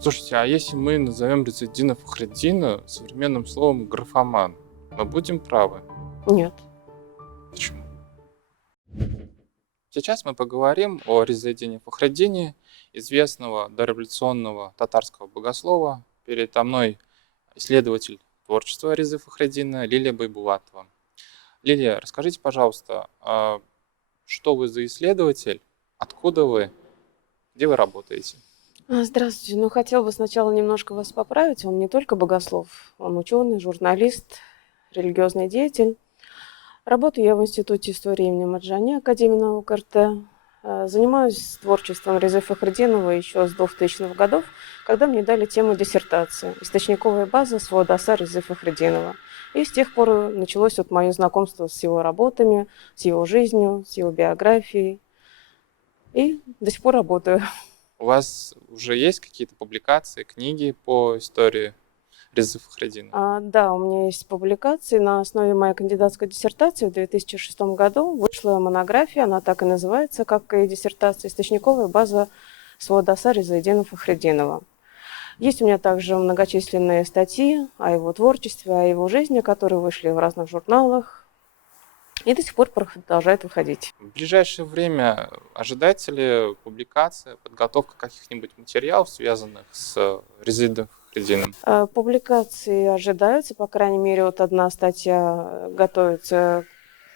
Слушайте, а если мы назовем Ризаэддина Фахретдина современным словом графоман, мы будем правы? Нет. Почему? Сейчас мы поговорим о Ризаэддине Фахретдине, известного дореволюционного татарского богослова. Передо мной исследователь творчества Ризы Фахретдина Лилия Байбулатова. Лилия, расскажите, пожалуйста, что вы за исследователь, откуда вы, где вы работаете? Здравствуйте. Ну, хотел бы сначала немножко вас поправить. Он не только богослов, он ученый, журналист, религиозный деятель. Работаю я в Институте истории имени Марджани, Академии наук РТ. Занимаюсь творчеством Резы Фахретдинова еще с 2000-х годов, когда мне дали тему диссертации «Источниковая база свода Асар Резы Фахретдинова». И с тех пор началось вот мое знакомство с его работами, с его жизнью, с его биографией. И до сих пор работаю. У вас уже есть какие-то публикации, книги по истории Резы Фахретдина? Да, у меня есть публикации. На основе моей кандидатской диссертации в 2006 году вышла монография, она так и называется, как и диссертация «Источниковая база свода Асар Ризаэддина Фахретдинова». Есть у меня также многочисленные статьи о его творчестве, о его жизни, которые вышли в разных журналах и до сих пор продолжают выходить. В ближайшее время ожидается ли публикация, подготовка каких-нибудь материалов, связанных с Ризаэддином Фахретдином? Публикации ожидаются, по крайней мере, вот одна статья готовится,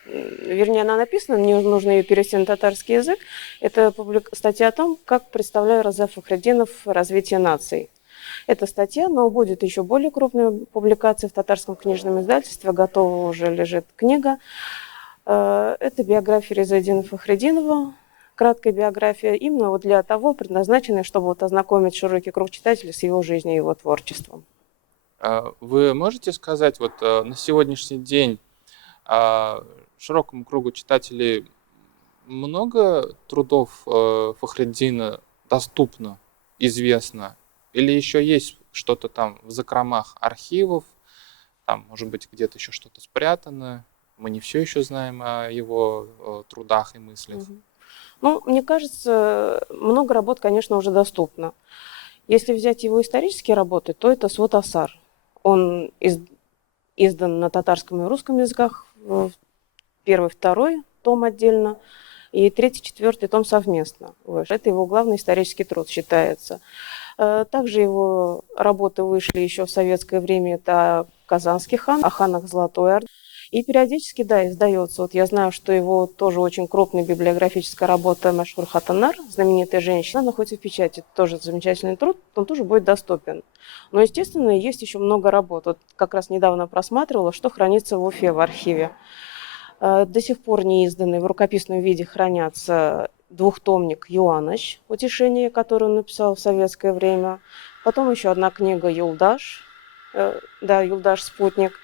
вернее, она написана, мне нужно ее перевести на татарский язык. Это статья о том, как представляет Реза Фахретдинов развитие наций. Эта статья, но будет еще более крупная публикация в татарском книжном издательстве, готова уже лежит книга. Это биография Ризаэддина Фахретдинова, краткая биография, именно вот для того предназначенная, чтобы вот ознакомить широкий круг читателей с его жизнью и его творчеством. Вы можете сказать, вот на сегодняшний день широкому кругу читателей много трудов Фахретдина доступно, известно? Или еще есть что-то там в закромах архивов, там, может быть, где-то еще что-то спрятано? Мы не все еще знаем о его трудах и мыслях. Ну, мне кажется, много работ, конечно, уже доступно. Если взять его исторические работы, то это свод Асар. Он издан на татарском и русском языках, первый, второй том отдельно, и третий, четвертый том совместно. Это его главный исторический труд считается. Также его работы вышли еще в советское время. Это «Казанский хан», о ханах Золотой Орды. И периодически, да, издается. Вот я знаю, что его тоже очень крупная библиографическая работа «Машхур Хатанар», знаменитая женщина, она находится в печати. Это тоже замечательный труд, он тоже будет доступен. Но, естественно, есть еще много работ. Вот как раз недавно просматривала, что хранится в Уфе в архиве. До сих пор не изданный в рукописном виде хранятся двухтомник «Юаныч», «Утешение», который он написал в советское время. Потом еще одна книга «Юлдаш», да, «Юлдаш. Спутник».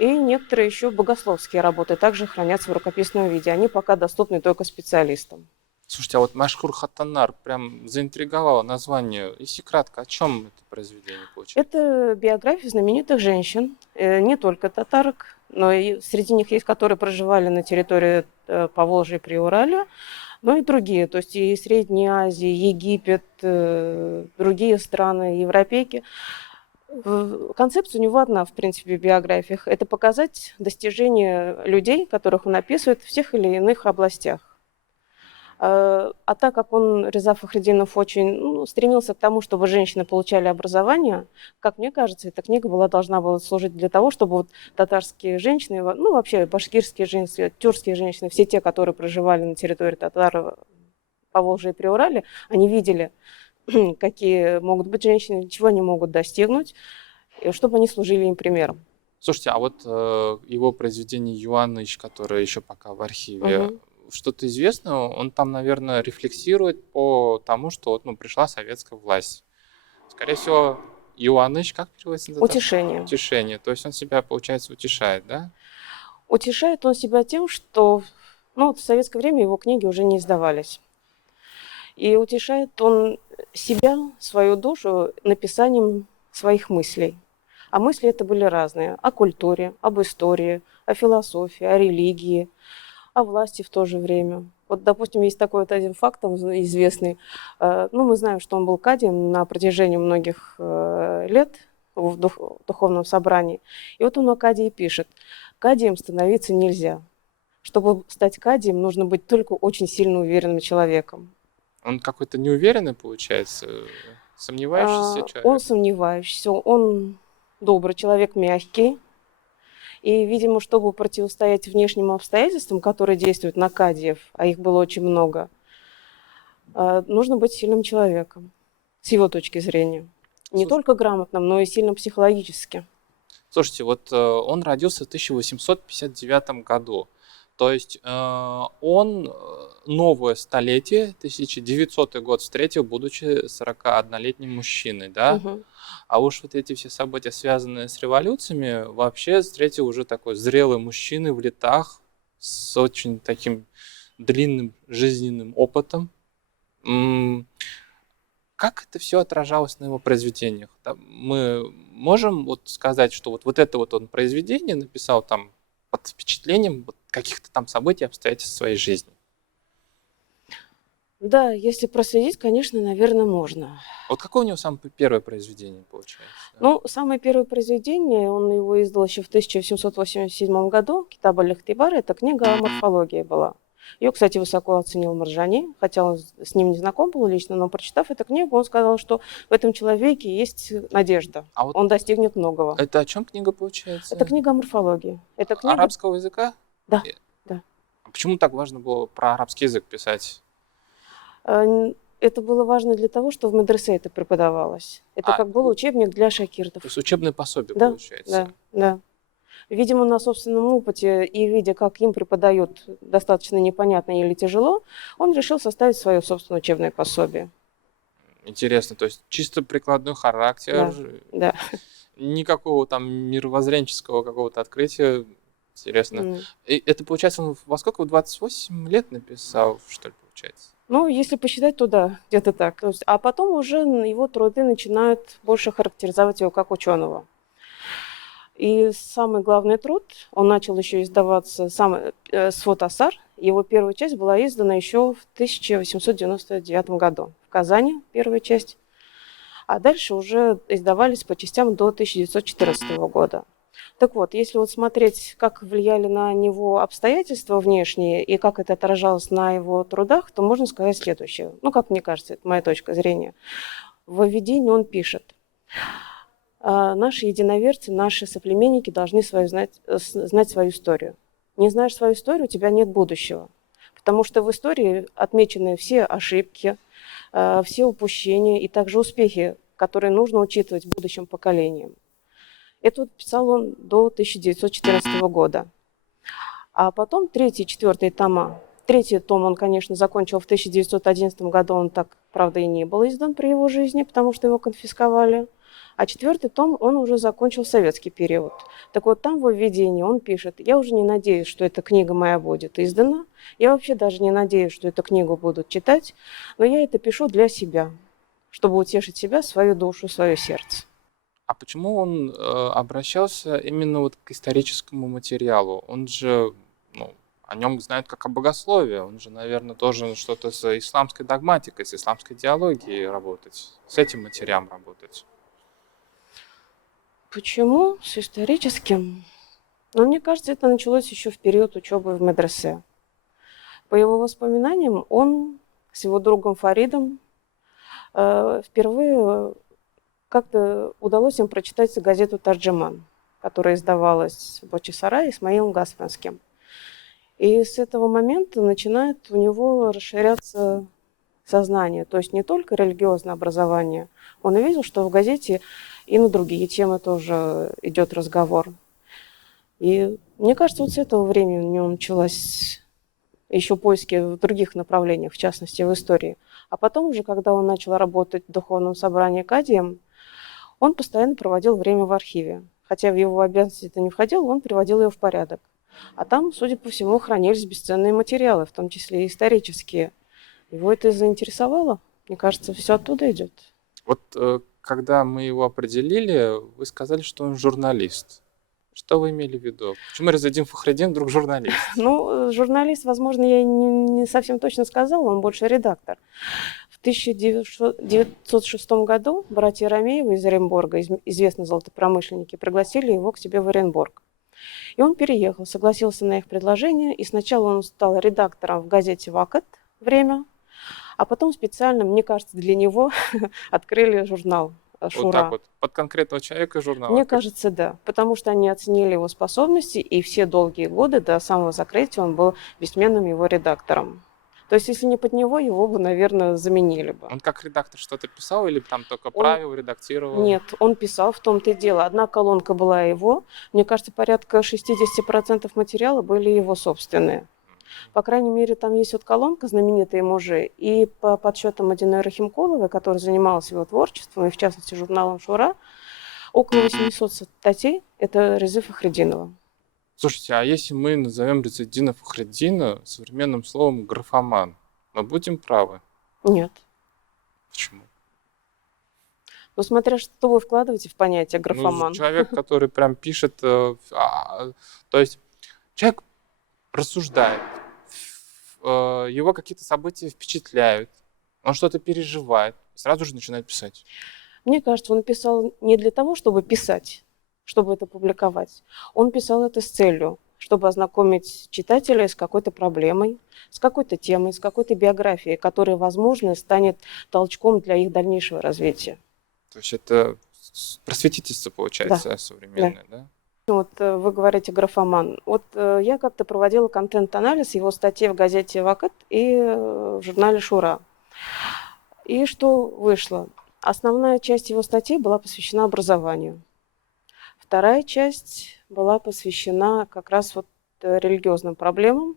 И некоторые еще богословские работы также хранятся в рукописном виде. Они пока доступны только специалистам. Слушайте, а вот «Машхур Хатанар» прям заинтриговало название. Если кратко, о чем это произведение получается? Это биография знаменитых женщин, не только татарок, но и среди них есть, которые проживали на территории Поволжья и Приуралья, но и другие, то есть и Средняя Азия, Египет, другие страны, европейки. Концепция у него одна, в принципе, в биографиях. Это показать достижения людей, которых он описывает в тех или иных областях. А так как он, Реза Фахретдинов, очень стремился к тому, чтобы женщины получали образование, как мне кажется, эта книга должна была служить для того, чтобы вот татарские женщины, ну вообще башкирские женщины, тюркские женщины, все те, которые проживали на территории татар, Поволжья и Приуралья, они видели, какие могут быть женщины, чего они могут достигнуть, и чтобы они служили им примером. Слушайте, а вот его произведение «Юаныч», которое еще пока в архиве, что-то известно? Он там, наверное, рефлексирует по тому, что вот, пришла советская власть. Скорее всего, «Юаныч», как переводится на татарский? Утешение. Утешение. То есть он себя, получается, утешает, да? Утешает он себя тем, что в советское время его книги уже не издавались. И утешает он себя, свою душу написанием своих мыслей. А мысли это были разные. О культуре, об истории, о философии, о религии, о власти в то же время. Вот, допустим, есть такой вот один факт там известный. Ну, мы знаем, что он был кадием на протяжении многих лет в духовном собрании. И вот он о кадии пишет. Кадием становиться нельзя. Чтобы стать кадием, нужно быть только очень сильно уверенным человеком. Он какой-то неуверенный, получается, сомневающийся Он человек. сомневающийся, он добрый человек, мягкий. И, видимо, чтобы противостоять внешним обстоятельствам, которые действуют на кадиев, а их было очень много, нужно быть сильным человеком, с его точки зрения. Не только грамотным, но и сильным психологически. Слушайте, вот он родился в 1859 году. То есть он новое столетие, 1900 год встретил, будучи 41-летним мужчиной, да? Мгм. А уж вот эти все события, связанные с революциями, вообще встретил уже такой зрелый мужчина в летах, с очень таким длинным жизненным опытом. Как это все отражалось на его произведениях? Мы можем вот сказать, что вот это вот он произведение написал там под впечатлением вот каких-то там событий, обстоятельств своей жизни? Да, если проследить, конечно, наверное, можно. Вот какое у него самое первое произведение получается? Ну, самое первое произведение, он его издал еще в 1787 году, «Китаб аль-Ихтибар», это книга о морфологии была. Ее, кстати, высоко оценил Маржани, хотя он с ним не знаком был лично, но прочитав эту книгу, он сказал, что в этом человеке есть надежда, А вот он достигнет многого. это о чем книга получается? Это книга о морфологии. Это книга... Арабского языка? Да, И- да. А почему так важно было про арабский язык писать? Это было важно для того, что в медресе это преподавалось. Это как был учебник для шакиртов. То есть учебное пособие Да, получается? да. Видимо, на собственном опыте и видя, как им преподают достаточно непонятно или тяжело, он решил составить свое собственное учебное пособие. Интересно, то есть чисто прикладной характер, Да. никакого там мировоззренческого какого-то открытия. Интересно. И это, получается, он во сколько? В 28 лет написал, что ли, получается? Ну, если посчитать, то да, где-то так. То есть, а потом уже его труды начинают больше характеризовать его как ученого. И самый главный труд, он начал еще издаваться, «Свод Асар». Его первая часть была издана еще в 1899 году в Казани, первая часть. А дальше уже издавались по частям до 1914 года. Так вот, если вот смотреть, как влияли на него обстоятельства внешние и как это отражалось на его трудах, то можно сказать следующее. Ну, как мне кажется, это моя точка зрения. В введении он пишет: наши единоверцы, наши соплеменники должны знать свою историю. Не знаешь свою историю, у тебя нет будущего. Потому что в истории отмечены все ошибки, все упущения и также успехи, которые нужно учитывать будущим поколениям. Это вот писал он до 1914 года. А потом третий и четвертый тома. Третий том он, конечно, закончил в 1911 году. Он так, правда, и не был издан при его жизни, потому что его конфисковали. А четвертый том он уже закончил в советский период. Так вот, там в введении он пишет: я уже не надеюсь, что эта книга моя будет издана. Я вообще даже не надеюсь, что эту книгу будут читать. Но я это пишу для себя, чтобы утешить себя, свою душу, свое сердце. А почему он обращался именно вот к историческому материалу? Он же, о нем знают как о богословии. Он же, наверное, должен что-то с исламской догматикой, с исламской теологией работать, с этим материалом работать. Почему с историческим? Но мне кажется, это началось еще в период учебы в медресе. По его воспоминаниям, он с его другом Фаридом впервые как-то удалось им прочитать газету «Тарджиман», которая издавалась в Бахчисарае Исмаилом Гаспарским. И с этого момента начинает у него расширяться сознание, то есть не только религиозное образование. Он увидел, что в газете и на другие темы тоже идет разговор. И мне кажется, вот с этого времени у него началось еще поиски в других направлениях, в частности, в истории. А потом уже, когда он начал работать в духовном собрании кадием, он постоянно проводил время в архиве. Хотя в его обязанности это не входило, он приводил его в порядок. А там, судя по всему, хранились бесценные материалы, в том числе и исторические. Его это заинтересовало. Мне кажется, все оттуда идет. Вот когда мы его определили, вы сказали, что он журналист. Что вы имели в виду? Почему Ризадин Фахриддин вдруг журналист? Ну, журналист, возможно, я не совсем точно сказала, он больше редактор. В 1906 году братья Ромеевы из Оренбурга, известные золотопромышленники, пригласили его к себе в Оренбург. И он переехал, согласился на их предложение, и сначала он стал редактором в газете «Вакат» «Время», а потом специально, мне кажется, для него открыли журнал Вот так «Шура». вот, под конкретного человека журнал Мне открыт. кажется, да, потому что они оценили его способности, и все долгие годы до самого закрытия он был бессменным его редактором. То есть, если не под него, его бы, наверное, заменили бы. Он как редактор что-то писал или там только Он- правил, редактировал? Нет, он писал, в том-то и дело. Одна колонка была его. Мне кажется, порядка 60% материала были его собственные. По крайней мере, там есть вот колонка «Знаменитые мужи», и по подсчетам Мадины Рахимкуловой, которая занималась его творчеством, и в частности журналом «Шура», около 800 статей – это Резы Фахриддинова. Слушайте, а если мы назовем Ризаддина Фахриддина современным словом графоман, мы будем правы? Нет. Почему? Ну, смотря что вы вкладываете в понятие Ну, графоман. человек, который прям пишет, то есть человек рассуждает, его какие-то события впечатляют, он что-то переживает, и сразу же начинает писать. Мне кажется, он писал не для того, чтобы писать, чтобы это публиковать. Он писал это с целью, чтобы ознакомить читателя с какой-то проблемой, с какой-то темой, с какой-то биографией, которая, возможно, станет толчком для их дальнейшего развития. То есть это просветительство, получается, современное, да? Вот вы говорите графоман. Вот я как-то проводила контент-анализ его статей в газете «Вакат» и в журнале «Шура». И что вышло? Основная часть его статей была посвящена образованию. Вторая часть была посвящена как раз вот религиозным проблемам,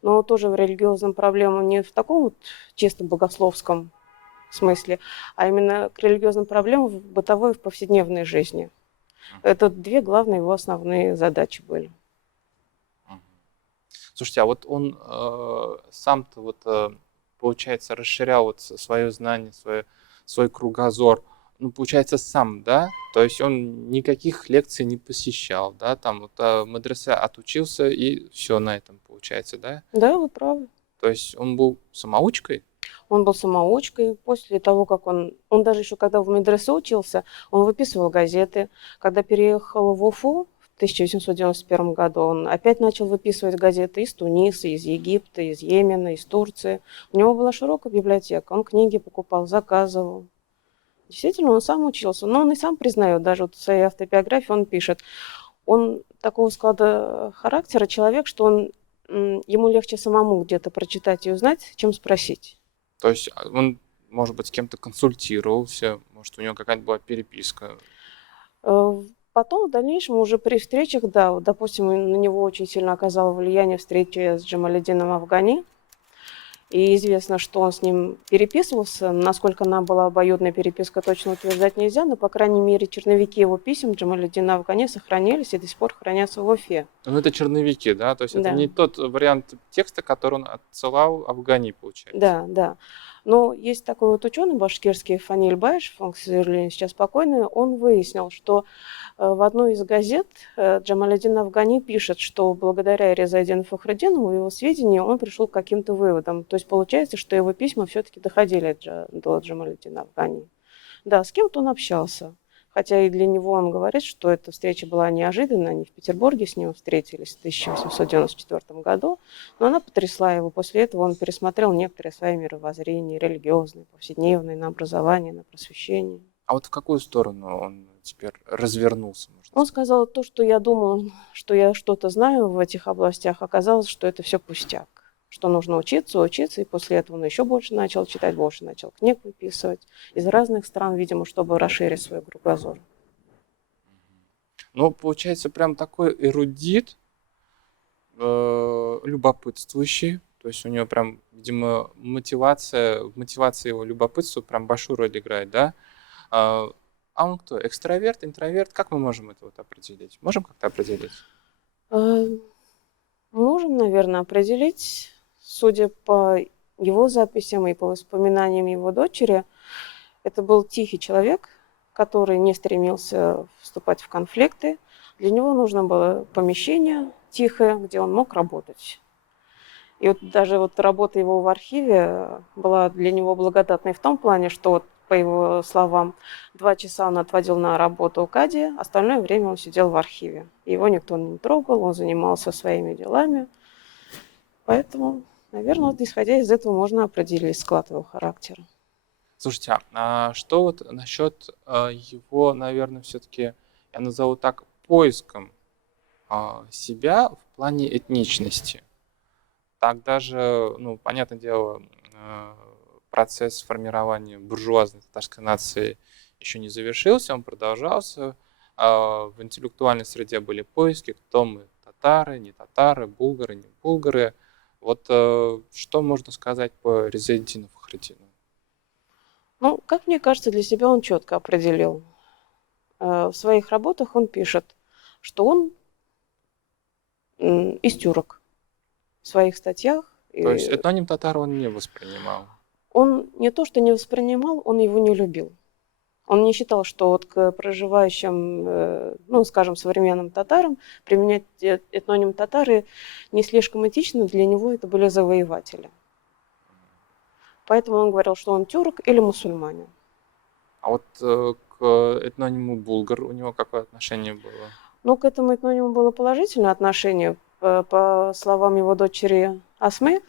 но тоже в религиозным проблемам не в таком вот чисто богословском смысле, а именно к религиозным проблемам в бытовой и в повседневной жизни. Это две главные его основные задачи были. Слушайте, а вот он сам-то вот, получается, расширял вот свое знание, свой кругозор, ну, получается, сам, да? То есть он никаких лекций не посещал, да? Там вот мадресе отучился и все на этом получается, да? Да, вы правы. То есть он был самоучкой? Он был самоучкой. После того, как он даже еще когда в медресе учился, он выписывал газеты. Когда переехал в Уфу в 1891 году, он опять начал выписывать газеты из Туниса, из Египта, из Йемена, из Турции. У него была широкая библиотека. Он книги покупал, заказывал. Действительно, он сам учился. Но он и сам признает, даже вот в своей автобиографии он пишет, он такого склада характера человек, что ему легче самому где-то прочитать и узнать, чем спросить. То есть он, может быть, с кем-то консультировался, может, у него какая-то была переписка. Потом, в дальнейшем, уже при встречах, да, вот, допустим, на него очень сильно оказало влияние встреча с Джамаледдином Афгани. И известно, что он с ним переписывался. Насколько она была обоюдная переписка, точно утверждать нельзя, но, по крайней мере, черновики его писем Джамаледдина Афгани сохранились и до сих пор хранятся в Уфе. Ну, это черновики, да? То есть это Да. не тот вариант текста, который он отсылал Афгани, получается. Да, да. Но есть такой вот ученый башкирский Фаниль Баеш, он, к сожалению, сейчас покойный, он выяснил, что в одной из газет Джамаледдин Афгани пишет, что благодаря Резадину Фахриддинову его сведения он пришел к каким-то выводам. То есть получается, что его письма все-таки доходили до Джамаледдина Афгани. Да, с кем-то он общался. Хотя и для него он говорит, что эта встреча была неожиданной. Они в Петербурге с ним встретились в 1894 году. Но она потрясла его. После этого он пересмотрел некоторые свои мировоззрения, религиозные, повседневные, на образование, на просвещение. А вот в какую сторону он теперь развернулся? Он сказал, то, что я думал, что я что-то знаю в этих областях, оказалось, что это все пустяк. Что нужно учиться, и после этого он еще больше начал читать, больше начал книг выписывать из разных стран, видимо, чтобы расширить свой кругозор. Ну, получается, прям такой эрудит, любопытствующий. То есть у него прям, видимо, в мотивации его любопытства прям большую роль играет, да? А он кто? Экстраверт, интроверт? Как мы можем это вот определить? Можем как-то определить? Можем, наверное, определить, судя по его записям и по воспоминаниям его дочери, это был тихий человек, который не стремился вступать в конфликты, Для него нужно было помещение тихое, где он мог работать. И вот даже вот работа его в архиве была для него благодатной в том плане, что, вот, по его словам, 2 часа он отводил на работу у Кади, остальное время он сидел в архиве. Его никто не трогал, он занимался своими делами. Поэтому, наверное, вот исходя из этого можно определить склад его характера. Слушайте, а что вот насчет его, наверное, все-таки, я назову так, поиском себя в плане этничности? Так даже, ну, понятное дело, процесс формирования буржуазной татарской нации еще не завершился, он продолжался. В интеллектуальной среде были поиски, кто мы, татары, не татары, булгары, не булгары. Вот что можно сказать по Ризаэддину Фахретдину? Ну, как мне кажется, для себя он четко определил. В своих работах он пишет, что он из тюрок. В своих статьях. То есть этноним татар он не воспринимал? Он не то, что не воспринимал, он его не любил. Он не считал, что вот к проживающим, ну, скажем, современным татарам применять этноним татары не слишком этично, для него это были завоеватели. Поэтому он говорил, что он тюрк или мусульманин. А вот к этнониму булгар у него какое отношение было? Ну, к этому этнониму было положительное отношение. По словам его дочери Асмы,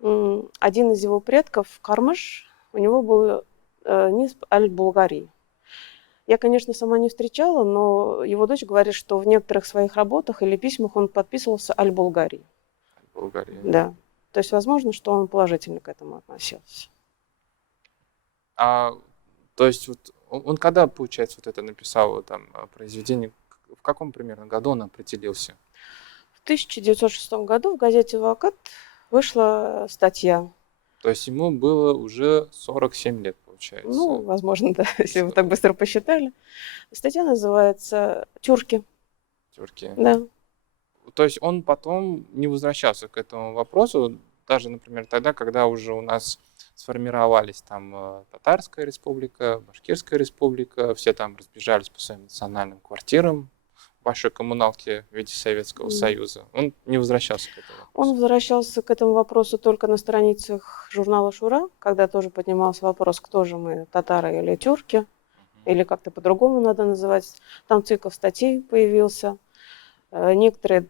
один из его предков, Кармаш, у него был низ Аль-Булгари. Я, конечно, сама не встречала, но его дочь говорит, что в некоторых своих работах или письмах он подписывался Аль-Булгари. Булгария. Да. То есть, возможно, что он положительно к этому относился. То есть вот он когда, получается, вот это написал там произведение, в каком примерно году он определился? В 1906 году в газете «Вакат» вышла статья. То есть ему было уже 47 лет, получается. Ну, возможно, да, если вы так быстро посчитали. Статья называется «Тюрки». Тюрки. Да. То есть он потом не возвращался к этому вопросу, даже, например, тогда, когда уже у нас сформировались там Татарская республика, Башкирская республика, все там разбежались по своим национальным квартирам в большой коммуналке в виде Советского Союза. Он не возвращался к этому вопросу. Он возвращался к этому вопросу только на страницах журнала «Шура», когда тоже поднимался вопрос, кто же мы, татары или тюрки, или как-то по-другому надо называть. Там цикл статей появился. Некоторые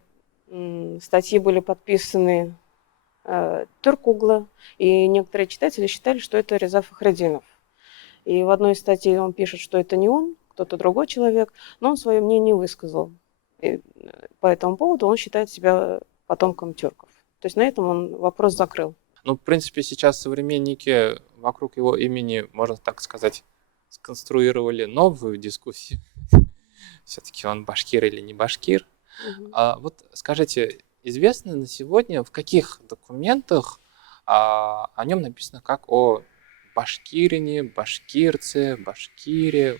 статьи были подписаны Тюркугла, и некоторые читатели считали, что это Реза Фахретдинов. И в одной из статей он пишет, что это не он, кто-то другой человек, но он свое мнение высказал. И по этому поводу он считает себя потомком тюрков. То есть на этом он вопрос закрыл. Ну, в принципе, сейчас современники вокруг его имени, можно так сказать, сконструировали новую дискуссию. Все-таки он башкир или не башкир. Вот скажите, известно на сегодня, в каких документах о нем написано как о башкирине, башкирце, башкире,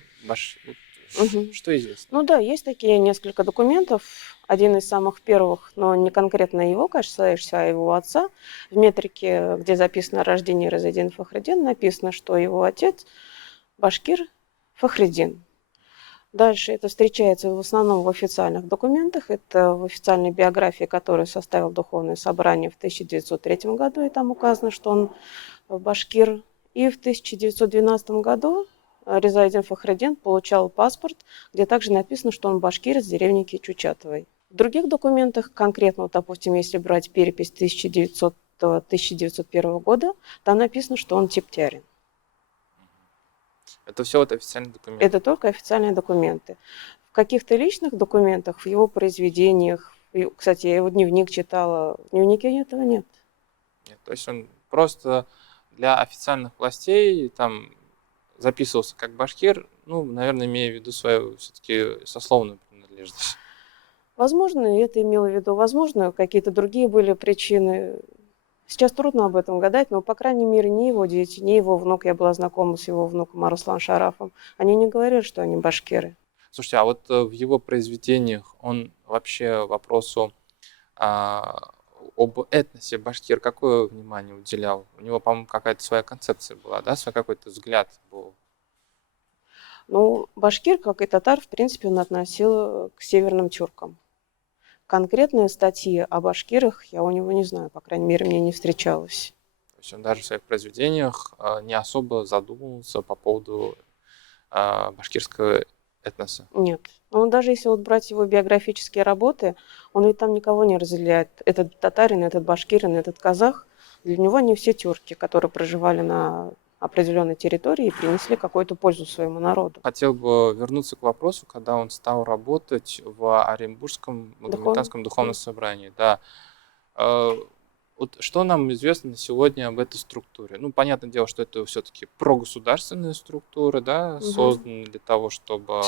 что известно? Ну да, есть такие несколько документов. Один из самых первых, но не конкретно его, касающийся, а его отца. В метрике, где записано рождение Ризаэддина Фахретдина, написано, что его отец башкир Фахретдин. Дальше это встречается в основном в официальных документах. Это в официальной биографии, которую составил Духовное собрание в 1903 году, и там указано, что он башкир. И в 1912 году Ризаэддин Фахретдин получал паспорт, где также написано, что он башкир из деревни Кичучатовой. В других документах, конкретно, вот, допустим, если брать перепись 1901 года, там написано, что он типтярин. Это все вот официальные документы? Это только официальные документы. В каких-то личных документах, в его произведениях, кстати, я его дневник читала, в дневнике этого нет. Нет, то есть он просто для официальных властей там записывался как башкир, ну, наверное, имея в виду свою все-таки сословную принадлежность. Возможно, это имело в виду, возможно, какие-то другие были причины. Сейчас трудно об этом гадать, но, по крайней мере, ни его дети, ни его внук, я была знакома с его внуком Аруслан Шарафом, они не говорили, что они башкиры. Слушайте, а вот в его произведениях он вообще вопросу об этносе башкир какое внимание уделял? У него, по-моему, какая-то своя концепция была, да, свой какой-то взгляд был? Ну, башкир, как и татар, в принципе, он относил к северным тюркам. Конкретные статьи о башкирах я у него не знаю, по крайней мере, мне не встречалось. То есть он даже в своих произведениях не особо задумывался по поводу башкирского этноса. Нет. Он даже если вот брать его биографические работы, он ведь там никого не разделяет. Этот татарин, этот башкирин, этот казах. Для него они все тюрки, которые проживали на определенной территории и принесли какую-то пользу своему народу. Хотел бы вернуться к вопросу, когда он стал работать в Оренбургском Магометанском духовном собрании. Да. Вот что нам известно на сегодня об этой структуре? Ну, понятное дело, что это все-таки прогосударственная структура, да, создана для того, чтобы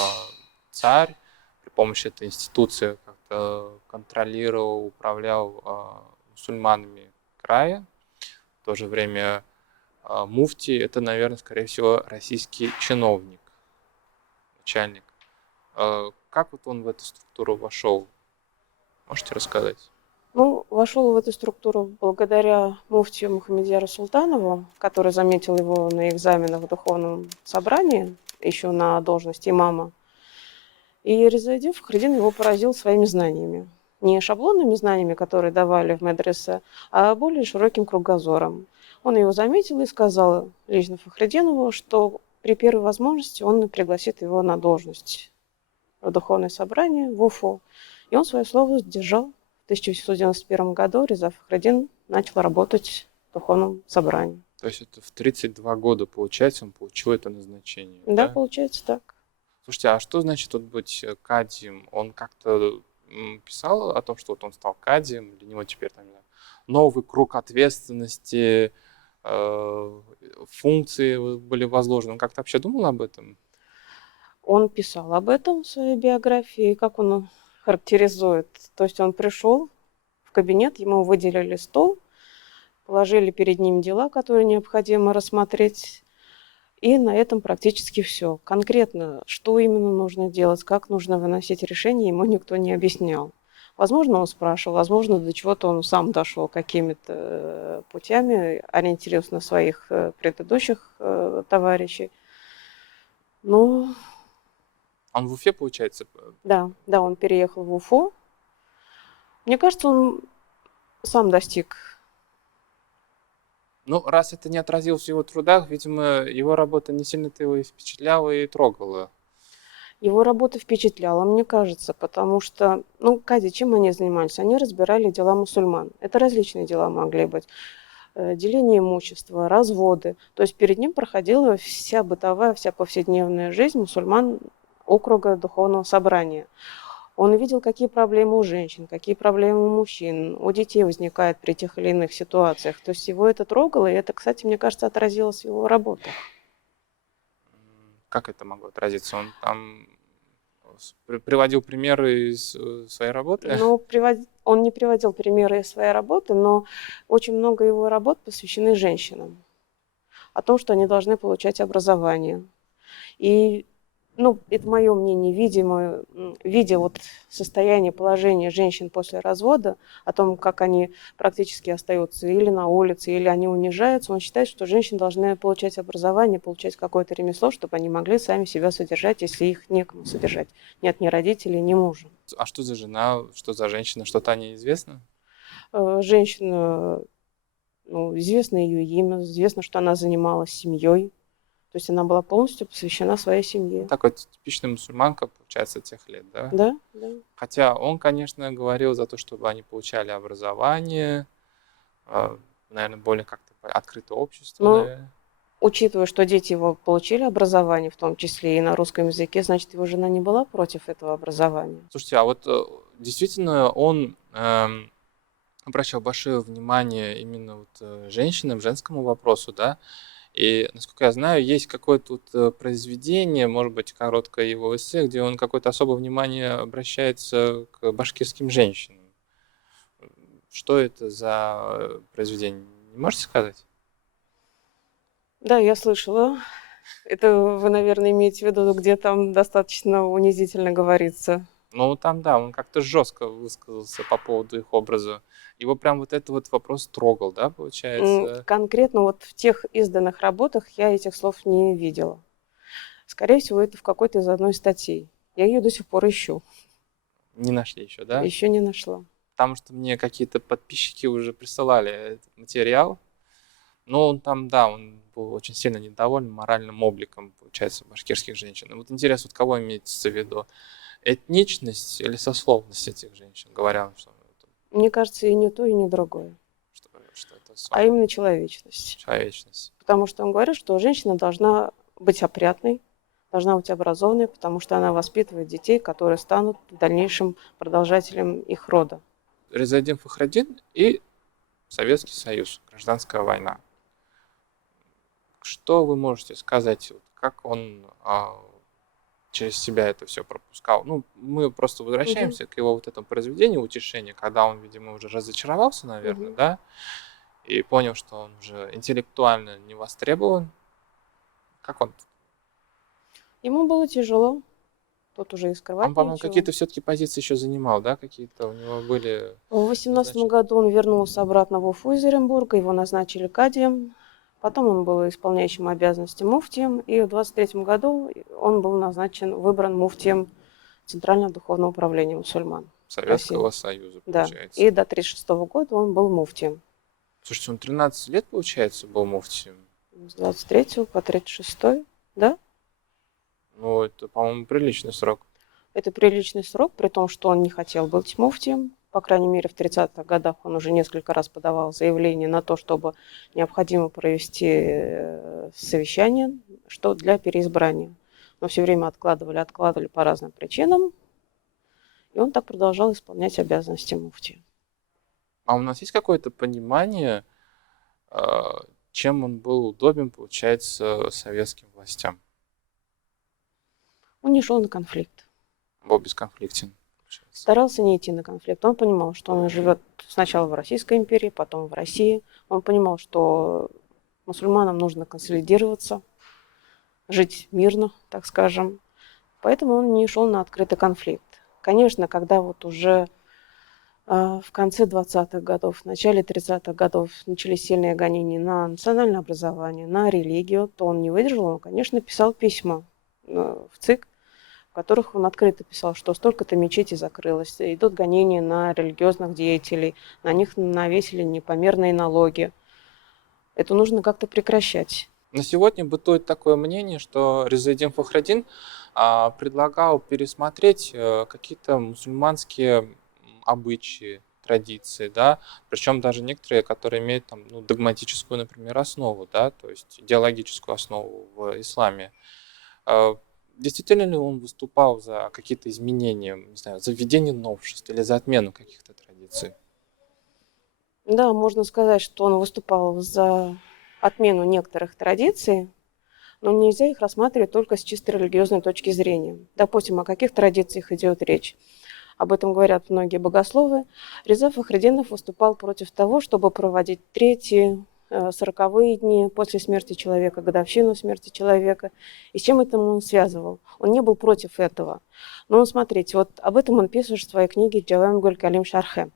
царь при помощи этой институции как-то контролировал, управлял мусульманами края. В то же время муфти – это, наверное, скорее всего, российский чиновник, начальник. Как вот он в эту структуру вошел? Можете рассказать? Ну, вошел в эту структуру благодаря муфтию Мухаммедьяру Султанову, который заметил его на экзаменах в духовном собрании, еще на должность имама. И Резаэддин Фахриддин его поразил своими знаниями. Не шаблонными знаниями, которые давали в медресе, а более широким кругозором. Он его заметил и сказал лично Фахриддинову, что при первой возможности он пригласит его на должность в духовное собрание в Уфу. И он свое слово сдержал. В 1891 году Реза Фахриддин начал работать в духовном собрании. То есть это в 32 года, получается, он получил это назначение? Да, получается так. Слушайте, а что значит вот быть кадием? Он как-то писал о том, что вот он стал кадием, для него теперь там новый круг ответственности, функции были возложены. Он как-то вообще думал об этом? Он писал об этом в своей биографии, как он характеризует. То есть он пришел в кабинет, ему выделили стол, положили перед ним дела, которые необходимо рассмотреть, и на этом практически все. Конкретно, что именно нужно делать, как нужно выносить решение, ему никто не объяснял. Возможно, он спрашивал, возможно, до чего-то он сам дошел какими-то путями, ориентировался на своих предыдущих товарищей. Но... Он в Уфе, получается? Да, он переехал в Уфу. Мне кажется, он сам достиг. Ну, раз это не отразилось в его трудах, видимо, его работа не сильно-то его и впечатляла и трогала. Его работа впечатляла, мне кажется, потому что, кади, чем они занимались? Они разбирали дела мусульман. Это различные дела могли быть. Деление имущества, разводы. То есть перед ним проходила вся бытовая, вся повседневная жизнь мусульман округа духовного собрания. Он видел, какие проблемы у женщин, какие проблемы у мужчин, у детей возникают при тех или иных ситуациях. То есть его это трогало, и это, кстати, мне кажется, отразилось в его работах. Как это могло отразиться? Он там приводил примеры из своей работы? Он не приводил примеры из своей работы, но очень много его работ посвящены женщинам. О том, что они должны получать образование. И это мое мнение, видя вот состояние, положение женщин после развода, о том, как они практически остаются или на улице, или они унижаются, он считает, что женщины должны получать образование, получать какое-то ремесло, чтобы они могли сами себя содержать, если их некому содержать. Нет ни родителей, ни мужа. А что за жена, что за женщина, что-то о ней известно? Женщина, известно ее имя, известно, что она занималась семьей. То есть она была полностью посвящена своей семье. Такой типичная мусульманка, получается, тех лет, да? Да. Хотя он, конечно, говорил за то, чтобы они получали образование, наверное, более как-то открытое общество. Учитывая, что дети его получили образование, в том числе и на русском языке, значит, его жена не была против этого образования. Слушайте, а вот действительно он обращал большое внимание именно вот женщинам, женскому вопросу, да? И, насколько я знаю, есть какое-то вот произведение, может быть, короткое его эссе, где он какое-то особое внимание обращается к башкирским женщинам. Что это за произведение? Не можете сказать? Да, я слышала. Это вы, наверное, имеете в виду, где там достаточно унизительно говорится. Там, да, он как-то жестко высказался по поводу их образа. Его прям вот этот вот вопрос трогал, да, получается? Конкретно вот в тех изданных работах я этих слов не видела. Скорее всего, это в какой-то из одной из статей. Я ее до сих пор ищу. Не нашли еще, да? Еще не нашла. Потому что мне какие-то подписчики уже присылали этот материал. Но он там, да, он был очень сильно недоволен моральным обликом, получается, башкирских женщин. И вот интересно, вот кого имеется в виду? Этничность или сословность этих женщин, говоря, Мне кажется, и не то, и не другое. что это А именно человечность. человечность. Потому что он говорит, что женщина должна быть опрятной, должна быть образованной, потому что она воспитывает детей, которые станут в дальнейшем продолжателем их рода. Резадин Фахраддин и Советский Союз, гражданская война. Что вы можете сказать, вот как он через себя это все пропускал? Ну, мы просто возвращаемся к его вот этому произведению «Утешение», когда он, видимо, уже разочаровался, наверное, да, и понял, что он уже интеллектуально не востребован. Как он? Ему было тяжело. Тут уже и скрывать Он, по-моему, нечего. какие-то все-таки позиции еще занимал, да, какие-то у него были. В 18 году он вернулся обратно в Уфу из Оренбурга, его назначили кадием. Потом он был исполняющим обязанности муфтием, и в 23 году он был выбран муфтием Центрального духовного управления мусульман Советского России. Союза, Да, получается. и до 1936 года он был муфтием. Слушайте, он 13 лет, получается, был муфтием. С 23 по 36, да? Ну, это, по-моему, приличный срок. Это приличный срок, при том, что он не хотел быть муфтием. По крайней мере, в 30-х годах он уже несколько раз подавал заявление на то, чтобы необходимо провести совещание, что для переизбрания. Но все время откладывали по разным причинам. И он так продолжал исполнять обязанности муфтия. А у нас есть какое-то понимание, чем он был удобен, получается, советским властям? Он не шел на конфликт. Был бесконфликтен, получается. Старался не идти на конфликт. Он понимал, что он живет сначала в Российской империи, потом в России. Он понимал, что мусульманам нужно консолидироваться, жить мирно, так скажем. Поэтому он не шел на открытый конфликт. Конечно, когда вот уже в конце 20-х годов, в начале 30-х годов начались сильные гонения на национальное образование, на религию, то он не выдержал, он, конечно, писал письма в ЦИК, в которых он открыто писал, что столько-то мечетей закрылось, идут гонения на религиозных деятелей, на них навесили непомерные налоги. Это нужно как-то прекращать. На сегодня бытует такое мнение, что Резадин Фахраддин предлагал пересмотреть какие-то мусульманские обычаи, традиции, да, причем даже некоторые, которые имеют там, догматическую, например, основу, да, то есть идеологическую основу в исламе. Действительно ли он выступал за какие-то изменения, не знаю, за введение новшеств или за отмену каких-то традиций? Да, можно сказать, что он выступал за отмену некоторых традиций, но нельзя их рассматривать только с чисто религиозной точки зрения. Допустим, о каких традициях идет речь? Об этом говорят многие богословы. Реза Фахриддинов выступал против того, чтобы проводить третьи, 40-е дни после смерти человека, годовщину смерти человека. И с чем это он связывал? Он не был против этого. Но смотрите, вот об этом он пишет в своей книге «Джавам Гуль-Калим Шархе».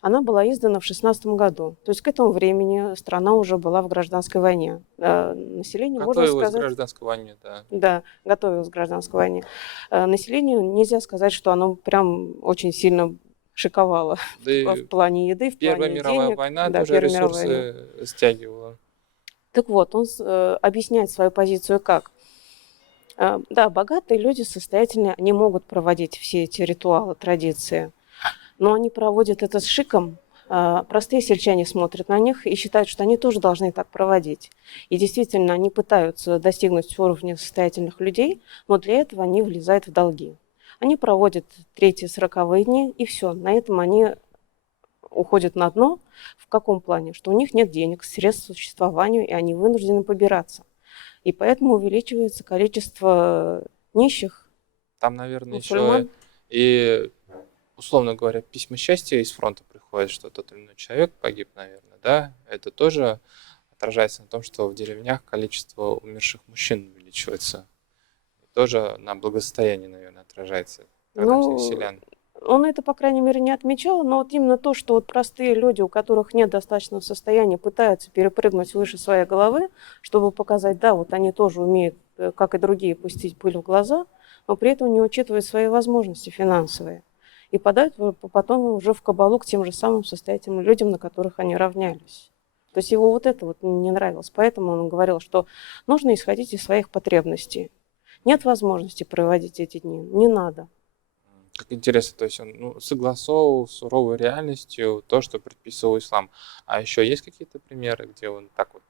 Она была издана в 16 году. То есть к этому времени страна уже была в гражданской войне. Население, Готовилось можно сказать, к гражданской войне, да. Да, готовилось к гражданской войне. Населению нельзя сказать, что оно прям очень сильно шиковало Да и в плане еды, в Первая плане мировая денег. война Да, тоже Первая мировая война. ресурсы стягивала. Так вот, он объясняет свою позицию как? Да, богатые люди, состоятельные, они могут проводить все эти ритуалы, традиции, но они проводят это с шиком. Простые сельчане смотрят на них и считают, что они тоже должны так проводить. И действительно, они пытаются достигнуть уровня состоятельных людей, но для этого они влезают в долги. Они проводят третьи 40-е дни, и все. На этом они уходят на дно. В каком плане? Что у них нет денег, средств к существованию, и они вынуждены побираться. И поэтому увеличивается количество нищих Там, наверное, мусульман. еще и, условно говоря, письма счастья из фронта приходят, что тот или иной человек погиб, наверное, да? Это тоже отражается на том, что в деревнях количество умерших мужчин увеличивается. И тоже на благосостоянии, наверное, отражается. Тогда всех селян. Он это, по крайней мере, не отмечал, но вот именно то, что вот простые люди, у которых нет достаточного состояния, пытаются перепрыгнуть выше своей головы, чтобы показать, да, вот они тоже умеют как и другие, пустить пыль в глаза, но при этом не учитывает свои возможности финансовые. И подать потом уже в кабалу к тем же самым состоятельным людям, на которых они равнялись. То есть его вот это вот не нравилось. Поэтому он говорил, что нужно исходить из своих потребностей. Нет возможности проводить эти дни, не надо. Как интересно, то есть он согласовывал с суровой реальностью то, что предписывал ислам. А еще есть какие-то примеры, где он так вот,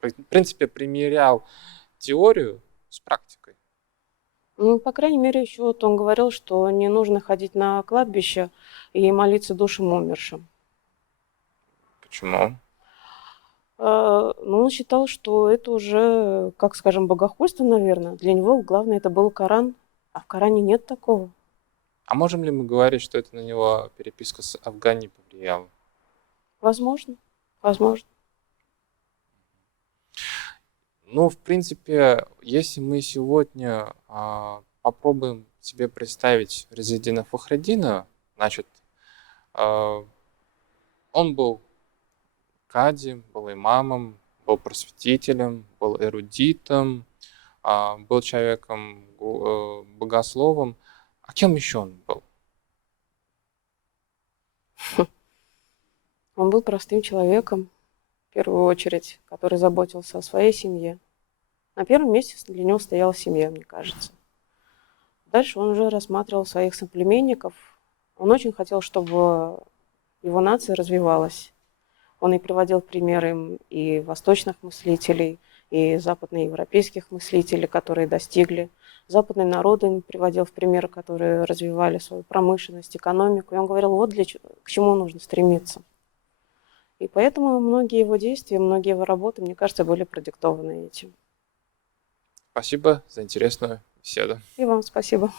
в принципе, примерял теорию с практикой? Ну, по крайней мере, еще вот он говорил, что не нужно ходить на кладбище и молиться душам умершим. Почему? Ну, он считал, что это уже, как скажем, богохульство, наверное. Для него главное это был Коран, а в Коране нет такого. А можем ли мы говорить, что это на него переписка с Афгани повлияла? Возможно, возможно. Ну, в принципе, если мы сегодня попробуем себе представить Резидина Фахретдина, значит, а, он был кади, был имамом, был просветителем, был эрудитом, был человеком богословом. А кем еще он был? Он был простым человеком, в первую очередь, который заботился о своей семье. На первом месте для него стояла семья, мне кажется. Дальше он уже рассматривал своих соплеменников. Он очень хотел, чтобы его нация развивалась. Он и приводил примеры и восточных мыслителей, и западноевропейских мыслителей, которые достигли. Западные народы он приводил в примеры, которые развивали свою промышленность, экономику. И он говорил, вот к чему нужно стремиться. И поэтому многие его действия, многие его работы, мне кажется, были продиктованы этим. Спасибо за интересную беседу. И вам спасибо.